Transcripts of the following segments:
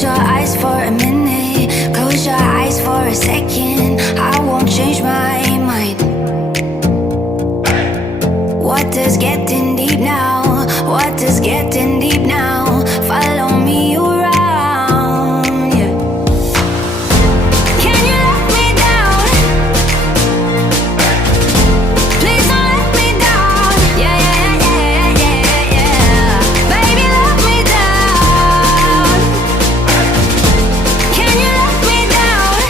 Close your eyes for a minute, close your eyes for a second. I won't change my mind. What does getting deep now? What does getting deep now? Follow me around, yeah. Can you let me down? Please don't let me down. Yeah, yeah, yeah, yeah, yeah. Baby, let me down. Can you let me down?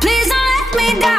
Please don't let me down.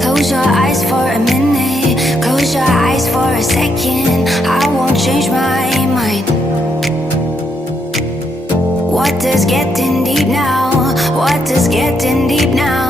Close your eyes for a minute, close your eyes for a second. I won't change my mind. What does getting deep now? What does getting deep now?